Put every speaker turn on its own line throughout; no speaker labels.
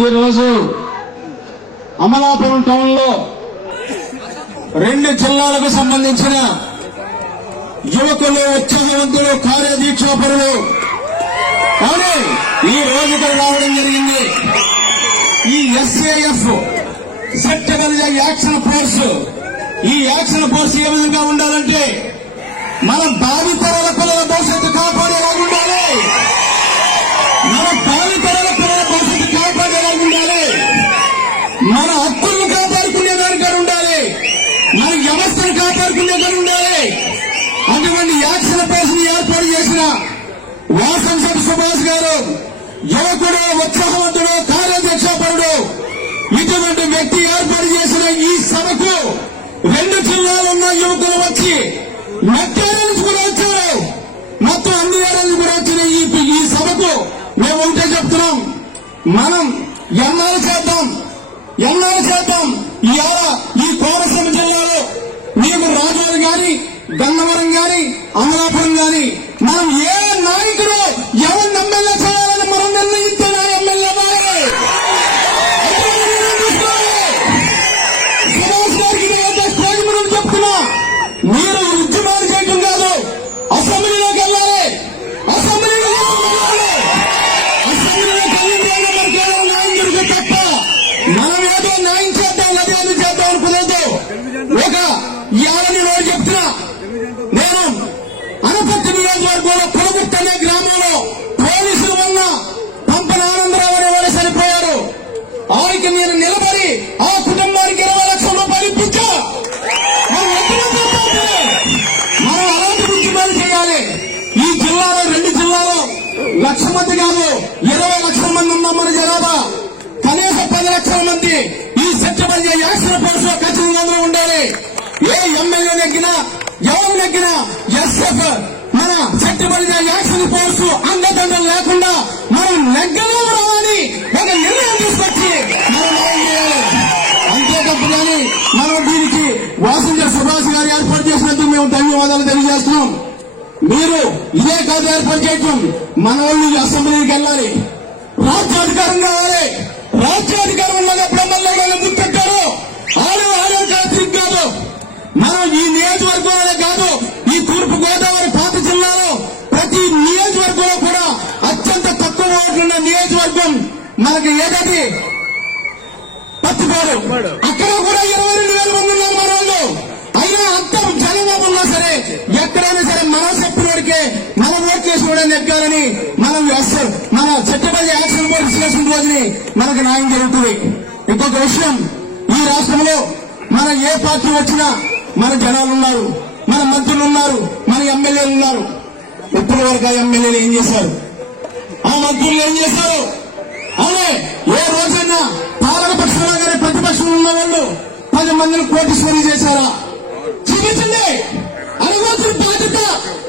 ఈరోజు అమలాపురం టౌన్లో రెండు జిల్లాలకు సంబంధించిన యువకులు ఉత్సాహవంతులు కార్యదీక్షాపరులు కానీ ఈ రోజు ఇక్కడ రావడం జరిగింది. ఈ ఎస్ఏఎఫ్ సెక్టరల్ యాక్షన్ ఫోర్స్. ఈ యాక్షన్ ఫోర్స్ ఏ విధంగా ఉండాలంటే మన భావితరాల పిల్లల భవిష్యత్తు కాపాడేలాగా ఉండాలి. మన మన హక్కులను కాపాడుకునేదానిగా ఉండాలి. మన వ్యవస్థను కాపాడుకునేగా ఉండాలి. అటువంటి యాక్షన్ ఫోర్స్ ఏర్పాటు చేసిన వాసంశెట్టి సుభాష్ గారు యువకుడు ఉత్సాహవంతుడు కార్యదీక్షాపరుడు ఇటువంటి వ్యక్తి ఏర్పాటు చేసిన ఈ సభకు రెండు జిల్లాలు ఉన్న యువకులు వచ్చి మెట్టాల నుంచి కూడా వచ్చారు మొత్తం అన్ని ఏళ్ళ కూడా వచ్చిన ఈ సభకు మేము ఉంటే చెప్తున్నాం. మనం ఎన్నాళ్ళు చేద్దాం? ఎన్నో చేద్దాం? ఇవాళ ఈ కోనసీమ జిల్లాలో మీకు రాజోలు గాని గన్నవరం గాని అమలాపురం గాని మనం ఏ నాయకుడు ఎవరు ఎమ్మెల్యే దానికి మీరు నిలబడి ఆ కుటుంబానికి ఇరవై లక్షల రూపాయలు ఇప్పించా. మనం ఎక్కడ చేద్దాం? మనం అలాంటి ఉద్యమాలు చేయాలి. ఈ జిల్లాలో రెండు జిల్లాలో లక్ష మంది కాదు ఇరవై లక్షల మంది ఉన్నాం మన జనాభా. కనీసం పది లక్షల మంది ఈ సెప్టెంబర్ యాక్షన్ ఫోర్స్లో ఖచ్చితంగా ఉండాలి. ఏ ఎమ్మెల్యే నెగ్గినా ఎవరు నెగ్గినా ఎస్ఎఫ్ మన సెప్టెంబర్ యాక్షన్ ఫోర్స్ అండదండలు లేకుండా మనం నెగ్గలేము రావాలి. ఒక నిర్ణయం తీసుకొచ్చి అంతే తప్ప కానీ మనం దీనికి వాసంజర్ సుభాష్ గారు ఏర్పాటు చేసినందుకు మేము ధన్యవాదాలు తెలియజేస్తున్నాం. మీరు ఇదే కాదు ఏర్పాటు చేయటం మన వాళ్ళు అసెంబ్లీకి వెళ్ళాలి. రాజ్యాధికారం కావాలి. రాజ్యాధికారం ఉన్నప్పుడు ఎమ్మెల్యే వాళ్ళు గుర్తెట్టారు ఆడు ఆడే కాదు. కాదు మనం ఈ నియోజకవర్గంలోనే కాదు ఈ తూర్పు గోదావరి పాత జిల్లాలో ప్రతి నియోజకవర్గంలో కూడా అత్యంత తక్కువ ఓట్లున్న నియోజకవర్గం మనకి ఏదది? పత్తిపాడు అక్కడ కూడా ఇరవై రెండు వేల మంది ఉన్నారు మన వాళ్ళు అయినా అంత జనవాబు ఉన్నా సరే ఎక్కడైనా సరే మనం చెప్పినోడికే మనం ఓట్ చేసి కూడా నెగ్గాలని మనం ఎస్- మన చట్టబడి యాక్షన్ బోర్డు చేసిన రోజుని మనకు న్యాయం జరుగుతుంది. ఇంకొక విషయం ఈ రాష్ట్రంలో మన ఏ పార్టీ వచ్చినా మన జనాలు ఉన్నారు మన మంత్రులు ఉన్నారు మన ఎమ్మెల్యేలు ఉన్నారు. ఇప్పటి వరకు ఆ ఎమ్మెల్యేలు ఏం చేశారు? ఆ మంత్రులు ఏం చేశారు? అవునే ఏ రోజైనా ప్రతిపక్షంలో కానీ ప్రతిపక్షంలో ఉన్న వాళ్ళు పది మందిని కోటీశ్వరి చేశారా? చూపించండి అనుకోవాల్సిన బాధ్యత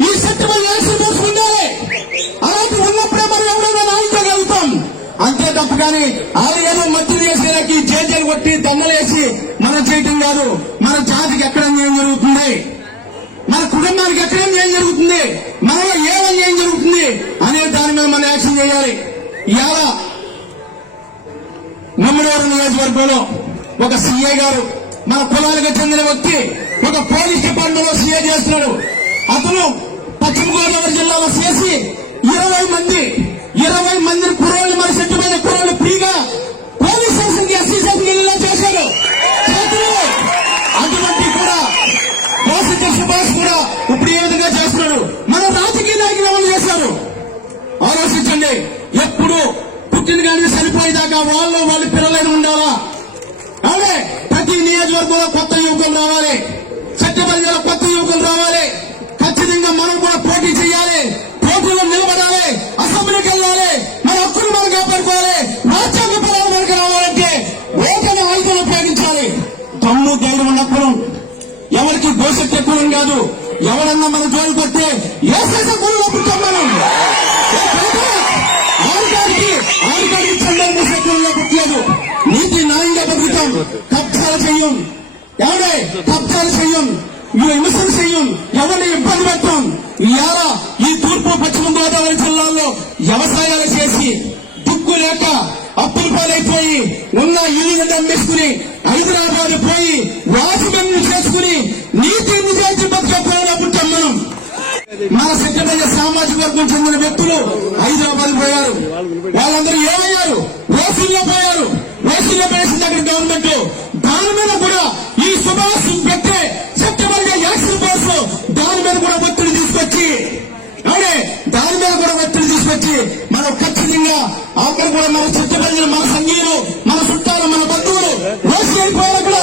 ఈ శక్తి యాక్షన్ వేసి ఉండాలి అలాంటి ఉన్నప్పుడే మనం ఎవరైనా నాయించగలుగుతాం అంతే తప్ప కానీ ఆరు ఏదో మంత్రులు చేసేదానికి జేజేలు కొట్టి దండలేసి మనం చేయటం కాదు. మన జాతికి ఎక్కడ ఏం జరుగుతుంది? మన కుటుంబానికి ఎక్కడ ఏం జరుగుతుంది? మనలో ఏమని ఏం జరుగుతుంది? అనే దాని మీద మనం యాక్షన్ చేయాలి. ఇవాళ నమ్మడవరం నియోజకవర్గంలో ఒక సీఏ గారు మన కులాలకు చెందిన వ్యక్తి ఒక పోలీస్ డిపార్ట్మెంట్లో సీఏ చేస్తున్నాడు. అతను పశ్చిమ గోదావరి జిల్లాలో చేసి ఇరవై మంది ఇరవై మంది కుర్రోళ్ళు మన చెట్టు మీద కుర్రోళ్ళు ఫ్రీగా పోలీస్ స్టేషన్కి ఎస్సీ స్టేషన్ చేశాడు. అటువంటి కూడా వాసిక సుభాష్ కూడా ఇప్పుడు ఏ విధంగా చేస్తున్నాడు? మన రాజకీయ నాయకులు ఎవరు చేశారు? ఆలోచించండి. ఎప్పుడు పుట్టిన కానీ చనిపోయేదాకా వాళ్ళు వాళ్ళ పిల్లలైన ఉండాలా? అదే ప్రతి నియోజకవర్గంలో కొత్త యువకులు రావాలి. చట్టపరిధిలో కొత్త యువకులు రావాలి. ఖచ్చితంగా మనం కూడా పోటీ చేయాలి. పోటీలో నిలబడాలి. అసెంబ్లీకి వెళ్ళాలి. మన హక్కులు మనం కాపాడుకోవాలి. రాజ్యాంగ పరాలు మనకు రావాలంటే ఓటమి ఆయుధం ఉపయోగించాలి తమ్ము ధైర్యం ఉన్నప్పుడు ఎవరికి భవిష్యత్తు ఎక్కువ కాదు. ఎవరన్నా మన జోలు కొట్టే ఏ గురులో పుట్టాం మనం ఏ పేద? ఆరుగారికి ఆరుగారికి చెందని శత్రువుల్లో పుట్టలేదు నీతి న్యాయంగా బతుకుతాం కబ్జాలు చెయ్యం ఎవరే? కబ్జాలు చెయ్యం విమర్శలు చెయ్యం ఎవరిని ఇబ్బంది పెట్టాం? ఇవాళ ఈ తూర్పు పశ్చిమ గోదావరి జిల్లాల్లో వ్యవసాయాలు చేసి దిక్కు లేక అప్పులు పాలైపోయి ఉన్న ఇల్లు అమ్మేసుకుని హైదరాబాద్ పోయి వాసుమన్ను చేసుకుని నీతి నిజాయితీ బతుకపోయినా పుట్టాం మనం మన సిద్ధమయ్య సామాజిక వర్గం చెందిన వ్యక్తులు హైదరాబాద్ పోయారు. వాళ్ళందరూ ఏమయ్యారు? ఓసీల్లో పోయారు. ఓసీలో పోయేసింది అక్కడ గవర్నమెంట్ దాని మీద కూడా ఈ సుభాష్ పెట్టే సెప్టెంబర్ యాక్షన్ ఫోర్స్ దాని మీద కూడా ఒత్తిడి తీసుకొచ్చి అవునే దాని మీద కూడా ఒత్తిడి తీసుకొచ్చి మనం ఖచ్చితంగా అక్కడ కూడా మన సెప్టెంబర్ మన సంఘీయులు మన చుట్టాలు మన బంధువులు ఓసీ అయిపోయారు అక్కడ.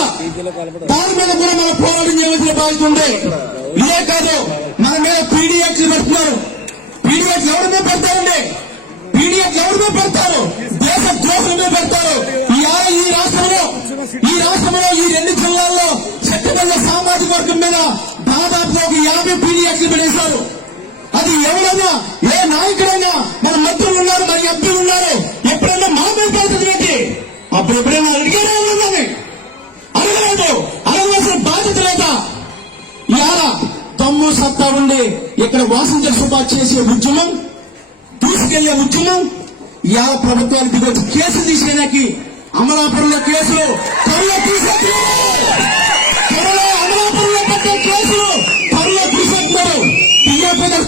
దాని మీద కూడా మనం పోరాటం చేయవలసిన బాధ్యత ఉంది. ఇదే కాదు మన మీద పీడిఎఫ్ పెడుతున్నారు. పీడిఎఫ్ ఎవరి మీద పెడతారండి? పీడిఎఫ్ ఎవరి మీద పెడతారు? దేశ ద్రోహుల మీద పెడతారు. ఈ రాష్ట్రంలో ఈ రాష్ట్రంలో ఈ రెండు జిల్లాల్లో చట్టబద్ధ సామాజిక వర్గం మీద దాదాపు ఒక యాభై పీడిఎఫ్ పెట్టేశారు. అది ఎవరైనా ఏ నాయకుడైనా మన మంత్రులు ఉన్నారు మన ఎంపీలు ఉన్నారు ఎప్పుడైనా మా మీద పెడుతుంది ఏంటి? అప్పుడు ఎప్పుడైనా అడిగారా ఎవరన్నా అడగలేదు. అడగవలసిన బాధ్యత లేదా? ఇవాళ తమ్ము సత్తా ఉండి ఇక్కడ వాసంత సుభా చేసే ఉద్యమం తీసుకెళ్ళే ఉద్యమం ఇవాళ ప్రభుత్వానికి దిగొచ్చి కేసు తీసేనాకి అమలాపురంలో కేసులు. త్వరలో తీసేస్తున్నారు త్వరలో అమలాపురంలో పెట్టే కేసులు త్వరలో తీసేస్తున్నారు తీయకపోతే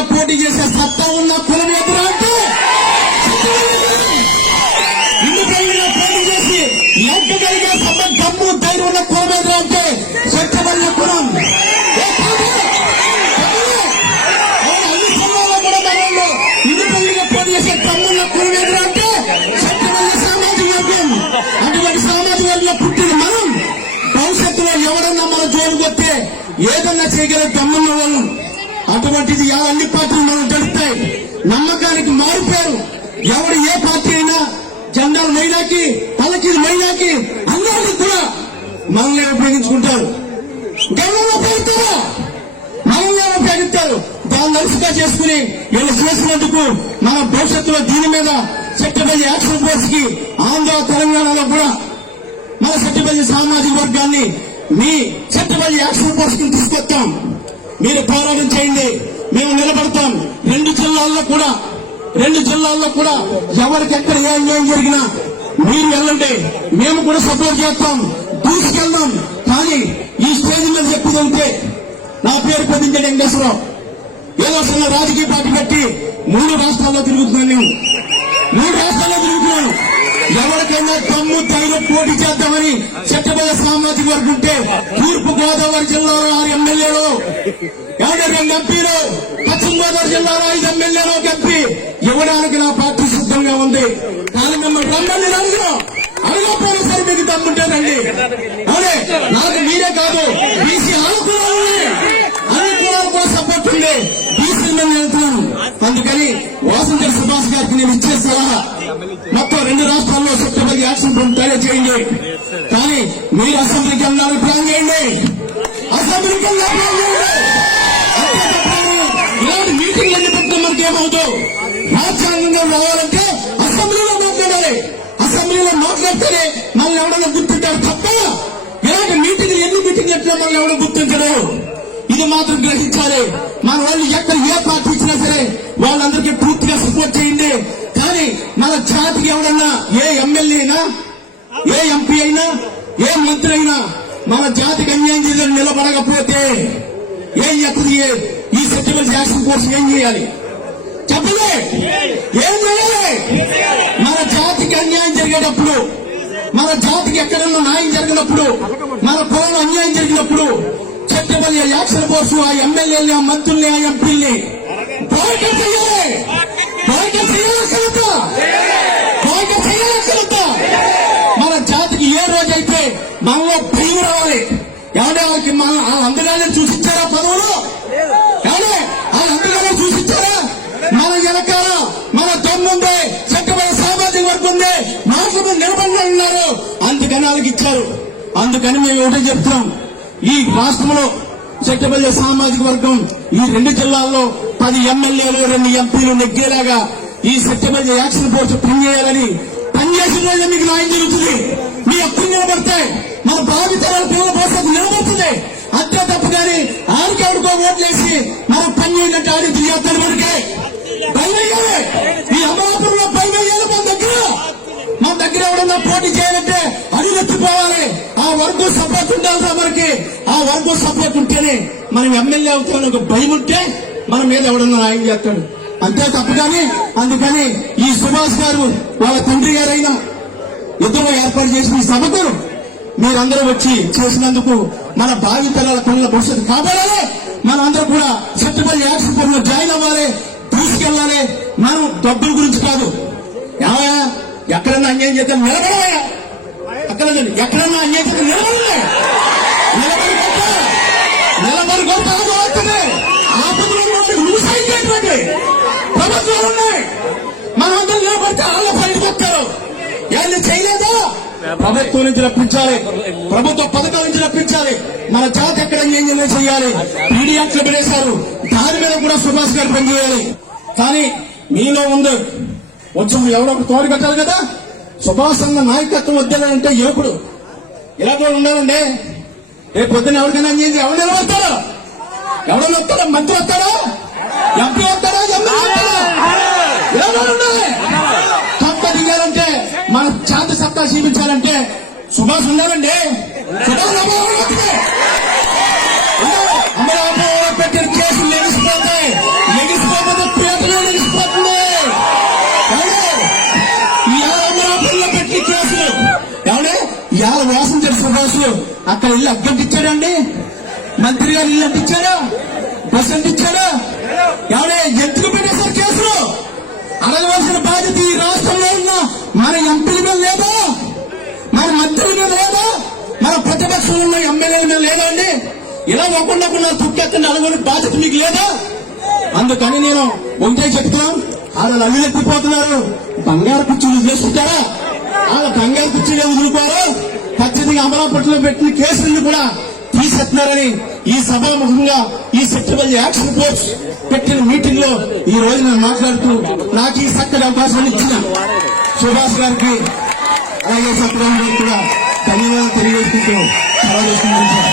ఇండిపెండెంట్ పోటీ చేసే సత్తా ఉన్న కులం ఎదురు అంటే ఇండిపెండెంట్ పోటీ చేసి ఎక్కగలిగే సభ దమ్ము ధైర్యం ఉన్న కులం ఎదురు అంటే స్వచ్ఛమైన కులం అన్ని కూడా మనల్లో ఇండిపెండెంట్ పోటీ చేసే దమ్మున్న కులం ఎదురు అంటే స్వచ్ఛమైన సామాజిక వర్గం. అటువంటి సామాజిక వర్గంలో పుట్టిన మనం భవిష్యత్తులో ఎవరన్నా మన జోలు వస్తే ఏదన్నా చేయగలిగే దమ్మున్న వాళ్ళు. అటువంటిది అన్ని పార్టీలు మనం జరుగుతాయి నమ్మకానికి మారిపోయారు ఎవరు ఏ పార్టీ అయినా జెండాలు మైనాకి పలకీలు మైనాకి అందరినీ కూడా మనల్ని ఉపయోగించుకుంటారు గౌరవంలో పెడతారా మనల్ని ఉపయోగిస్తారు దాన్ని అలసిగా చేసుకుని వీళ్ళు చేసినందుకు మన భవిష్యత్తులో దీని మీద చట్టబడి యాక్షన్ ఫోర్స్కి ఆంధ్ర తెలంగాణలో కూడా మన చట్టబడి సామాజిక వర్గాన్ని మీ చట్టబడి యాక్షన్ ఫోర్స్కి తీసుకొస్తాం. మీరు పోరాటం చేయండి. మేము నిలబడతాం. రెండు జిల్లాల్లో కూడా రెండు జిల్లాల్లో కూడా ఎవరికెక్కడ ఏ అన్యాయం జరిగినా మీరు వెళ్ళండి. మేము కూడా సపోర్ట్ చేస్తాం. దూసుకెళ్దాం కానీ ఈ స్టేజ్ మీద చెప్పేది నా పేరు పొందించే వెంకటేశ్వరరావు. ఏదో చిన్న రాజకీయ పార్టీ పెట్టి మూడు రాష్ట్రాల్లో తిరుగుతున్నాను నేను. మూడు రాష్ట్రాల్లో తిరుగుతున్నాను. ఎవరికైనా తమ్ము ధైర్యం పోటీ చేద్దామని చట్టబద్ధ సామాజిక వరకు ఉంటే తూర్పు గోదావరి జిల్లాలో ఆరు ఎమ్మెల్యేలు ఎవరి రెండు ఎంపీలు పశ్చిమ గోదావరి జిల్లాలో ఐదు ఎమ్మెల్యేలు ఒక ఎంపీ. ఇవ్వడానికి నా పార్టీ సిద్ధంగా ఉంది. కానీ మిమ్మల్ని రమ్మని అడుగుతాం అడగకపోయినా సరే మీకు దమ్ముంటేనండి అదే నాకు మీరే కాదు బీసీ అనుకూలాలు అన్ని కులాలు కూడా సపోర్ట్ ఉంది బీసీ మీద వెళ్తున్నాను అందుకని వాసంతర్ సుభాష్ గారికి నేను ఇచ్చే సలహా మొత్తం రెండు రాష్ట్రాల్లో సెప్టెంబర్ యాక్షన్ ప్లాన్ తయారు చేయండి. కానీ మీరు అసెంబ్లీకి వెళ్ళాలని ప్లాన్ చేయండి. అసెంబ్లీకి వెళ్ళాలి ఇలాంటి మీటింగ్ ఎన్ని పెట్టడం మనకి ఏమవుతావు రాజ్యాంగంగా రావాలంటే అసెంబ్లీలో మాట్లాడాలి. అసెంబ్లీలో మాట్లాడితేనే మనల్ని ఎవరైనా గుర్తుంటారు తప్ప ఇలాంటి మీటింగ్ ఎన్ని మీటింగ్ పెట్టినా మనల్ని ఎవరు గుర్తించరు. ఇది మాత్రం గ్రహించాలి. మన వాళ్ళు ఎక్కడ ఏ పార్టీ ఇచ్చినా సరే వాళ్ళందరికీ పూర్తిగా సపోర్ట్ చేయండి. కానీ మన జాతికి ఎవడన్నా ఏ ఎమ్మెల్యే అయినా ఏ ఎంపీ అయినా ఏ మంత్రి అయినా మన జాతికి అన్యాయం చేయడం నిలబడకపోతే ఏం ఎత్తది ఈ సెటిల్మెంట్ యాక్షన్ ఫోర్స్ ఏం చేయాలి? చెప్పలే ఏం చేయాలి? మన జాతికి అన్యాయం జరిగేటప్పుడు మన జాతికి ఎక్కడన్నా న్యాయం జరిగినప్పుడు మన పొలం అన్యాయం జరిగినప్పుడు చట్టబడి యాక్షన్ ఫోర్స్ ఆ ఎమ్మెల్యేని ఆ మంత్రుల్ని ఆ ఎంపీల్ని బయట చేయాలి. బయట చేయాలక్కలుతా బయట చేయాలక్కలుతా మన జాతికి ఏ రోజైతే మనలో భయం రావాలి? ఎవడే వాళ్ళకి మన అందగానే చూసించారా పదవులు? ఎవడే? వాళ్ళందరినీ చూసిచ్చారా మన వెనకాల మన దమ్ముంది చట్టమైన సామాజిక వర్గం ఉంది మాటలు నిలబడి ఉన్నారు. అందుకని వాళ్ళకి ఇచ్చారు. అందుకని మేము ఒకటే చెప్తున్నాం. ఈ రాష్ట్రంలో చెట్టపల్లి సామాజిక వర్గం ఈ రెండు జిల్లాల్లో పది ఎమ్మెల్యేలు రెండు ఎంపీలు నెగ్గేలాగా ఈ సత్యమల్లి యాక్షన్ ఫోర్స్ పనిచేయాలని పనిచేసిన ఓట్లేసిన రోజు మీకు న్యాయం జరుగుతుంది. మీ హక్కులు నిలబడితే మన భావితరాల పిల్లల భవిష్యత్తు నిలబడుతుంది. అంతే తప్ప కానీ ఆడికాడుకో ఓట్లేసి మనం పని చేయనట్టు ఆడి చేస్తాను మనకి. భయం వేయాలి ఈ అమలాపురంలో భయం వేయాలి మన దగ్గర? మన దగ్గర ఎవడన్నా పోటీ చేయాలంటే అడిగెత్తిపోవాలి. ఆ వర్గం సపోర్ట్ ఉండాలి మనకి. ఆ వర్గం సపోర్ట్ ఉంటేనే మనం ఎమ్మెల్యే అవుతామని ఒక భయం ఉంటే మన మీద ఎవడన్నా న్యాయం చేస్తాడు. అంతే తప్పగానే కానీ అందుకని ఈ సుభాష్ గారు వాళ్ళ తండ్రి గారైనా ఇద్దరు ఏర్పాటు చేసిన ఈ సభకు మీరందరూ వచ్చి చేసినందుకు మన భావి పిల్లల పిల్లల భవిష్యత్తు కాపాడాలి. మనందరూ కూడా సెప్టెంబర్ యాక్షన్ పనులు జాయిన్ అవ్వాలి తీసుకెళ్ళాలి. మనం డబ్బుల గురించి కాదు. ఏమయ్యా? ఎక్కడన్నా అన్యాయం చేస్తే నిలబడవా? అక్కడ ఎక్కడన్నా అన్యాయం చేస్తే నిలబడలే నిలబడి కొట్ట. నిలబడి కొట్ట ఆపదవుతుంది ఆపదలో నువ్వు సాయం చేయటువంటి ప్రభుత్వాలు ఉన్నాయి మనందరూ నిలబడితే వాళ్ళ బయటకు వస్తారు. ఏళ్ళు చేయలేదా? ప్రభుత్వం నుంచి రప్పించాలి. ప్రభుత్వ పథకాల నుంచి రప్పించాలి. మన జాత ఎక్కడ అన్యాయం చేయాలి పీడియాట్లు పడేశారు దాని మీద కూడా సుభాష్ గారు పనిచేయాలి. కానీ మీలో ఉంది కొంచెం ఎవడో ఒక తోడు కట్టాలి కదా? సుభాష్ అన్న నాయకత్వం వద్దానంటే యువకుడు ఇలా కూడా ఉండాలండి. రేపు పొద్దున ఎవరికైనా చేసి ఎవరు నిలబడతారు? ఎవడన్నా వస్తారా? మంత్రి వస్తారా? ఎంపీ వస్తారా? ఉండాలి. తప్ప దిగాలంటే మన శాంతి సత్తా చూపించాలంటే సుభాష్ ఉండాలండి. సుభాష్ అమరావతి పెట్టిన అక్కడ ఇల్లు అగ్గంటిచ్చాడండి మంత్రి గారు ఇల్లు అంటించాడా బస్ అంటించాడా ఎవడే ఎందుకు పెట్టేశారు కేసులు? అడగవలసిన బాధ్యత ఈ రాష్ట్రంలో ఉన్న మన ఎంపీల మీద లేదా? మన మంత్రుల మీద లేదా? మన ప్రతిపక్షంలో ఉన్న ఎమ్మెల్యేల మీద లేదా అండి? ఇలా ఒకకుండా తుక్కెత్తండి అడగని బాధ్యత మీకు లేదా? అందుకని నేను ఒకటే చెప్తున్నాం వాళ్ళు అల్లులెత్తిపోతున్నారు బంగారు కుర్చీలు చేసుకుంటారా వాళ్ళ బంగారు కుర్చీలు వదులుకోరు ఖచ్చితంగా అమలాపట్లో పెట్టిన కేసులను కూడా తీసేస్తున్నారని ఈ సభాముఖంగా ఈ సెప్టెంబర్ యాక్షన్ ఫోర్స్ పెట్టిన మీటింగ్లో ఈ రోజు నేను మాట్లాడుతూ నాకు ఈ చక్కటి అవకాశాన్ని ఇచ్చిన సుభాష్ గారికి అలాగే సత్యరామ్ గారికి కూడా ధన్యవాదాలు తెలియజేసుకుంటూ సెలవు తీసుకుంటాను సార్.